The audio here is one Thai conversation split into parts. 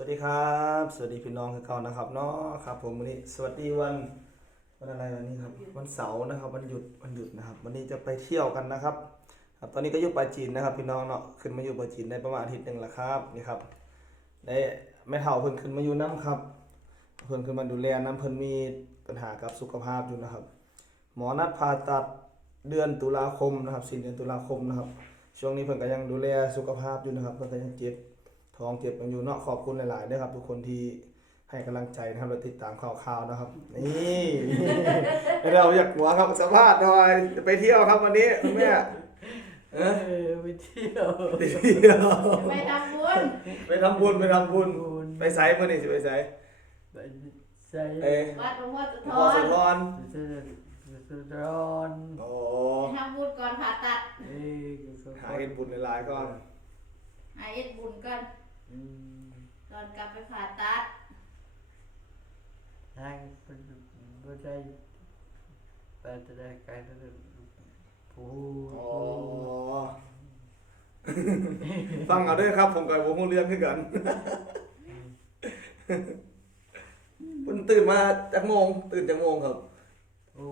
วัสดีครับ สวัสดีพี่น้องคือเก่านะครับเนาะครับ ผมวันนี้สวัสดีวันวันอะไรวันนี้ครับ วันเสาร์นะครับวันหยุดวันหยุดนะครับ วันนี้จะไปเที่ยวกันนะครับครับตอนนี้ก็อยู่ปราจีนนะครับ พี่น้องเนาะขึ้นมาอยู่ปราจีนได้ประมาณอาทิตย์หนึ่งแล้วครับนี่ครับได้แม่เฒ่าเพิ่นขึ้นมาอยู่น้ำครับ เพิ่นขึ้นมาดูแลน้ำเพิ่นมีปัญหากับสุขภาพอยู่นะครับ หมอนัดผ่าตัดเดือนตุลาคมนะครับสิ้นเดือนตุลาคมนะครับ ช่วงนี้เพิ่นก็ยังดูแลสุขภาพอยู่นะครับเพิ่นก็ยังเจ็บ ท้องเจ็บกันอยู่เนาะขอบคุณหลายๆด้วยครับทุกคนที่ให้กำลังใจนะครับและติดตามข่าวๆนะครับ นี่เราอยากหัวครับสัมภาษณ์หน่อยจะไปเที่ยวครับวันนี้คุณแม่เอเอออไปเที่ยวไปเที่ยวไปทำบุญไปทำบุญไปทำบุญบุญไปไสมื้อนี้สิไปไสไปใส่เอ้ยวัดหลวงพ่อสุหธมอสุรธรสุดสุดร้อนโอ้ไปทำบุญก่อนผ่าตัดเอ้ยสุดหาเฮ็ดบุญหลายๆก่อนหาเอ็ดบุญก่อน อืมก่อนกลับไปผ่าตัดทางเป็นบันไดไปจะได้ไกลจะได้ปูอ๋อ ฟังเอาเด้วยครับ ผมกับผมคงเรื่องขึ้นกันคุณตื่นมาจากโมง ตื่นจากโมงครับ โอ้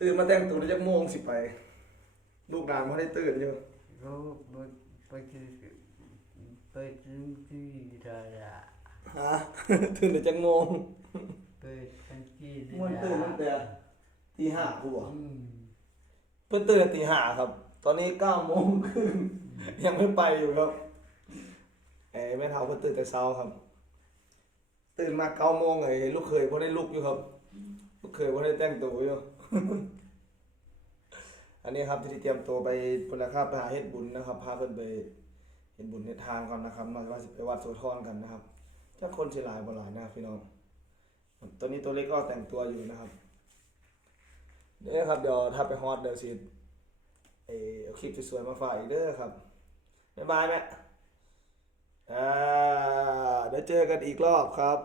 ตื่นมาแต่งตัวได้จากโมงสิไป ลูกนางไม่ได้ตื่นอยู่ก็ไปไปที่ ไปถึงที่ดาราฮะ ตื่นได้จากโมงไปทังที่มันตื่นตั้งแต่ตีห้ากูบอกอืมเพิ่นตื่นตีห้าครับ ตอนนี้เก้าโมงครึ่งยังไม่ไปอยู่ครับเอ้ยแม่เฒ่าเพิ่นตื่นแต่เช้าครับ ตื่นมาเก้าโมงเลยลูกเคยบ่ได้ลุกอยู่ครับ ลูกเคยบ่ได้แต่งตัวอยู่ อันนี้ครับที่เตรียมตัวไปพุ่นละครับไปหาเฮ็ดบุญนะครับพาเพิ่นไป เฮ็ดบุญในทานก่อนนะครับ มาว่าสิไปวัดโสธรกันนะครับถ้าคนสิหลายบ่หลายนะพี่น้องตัวนี้ตัวเล็กก็แต่งตัวอยู่นะครับเด้อครับเดี๋ยวถ้าไปฮอตเดี๋ยวสิเออเอาคลิปสวยๆมาฝากอีกเด้อครับบ๊ายบายแม่อ่าเดี๋ยวเจอกันอีกรอบครับ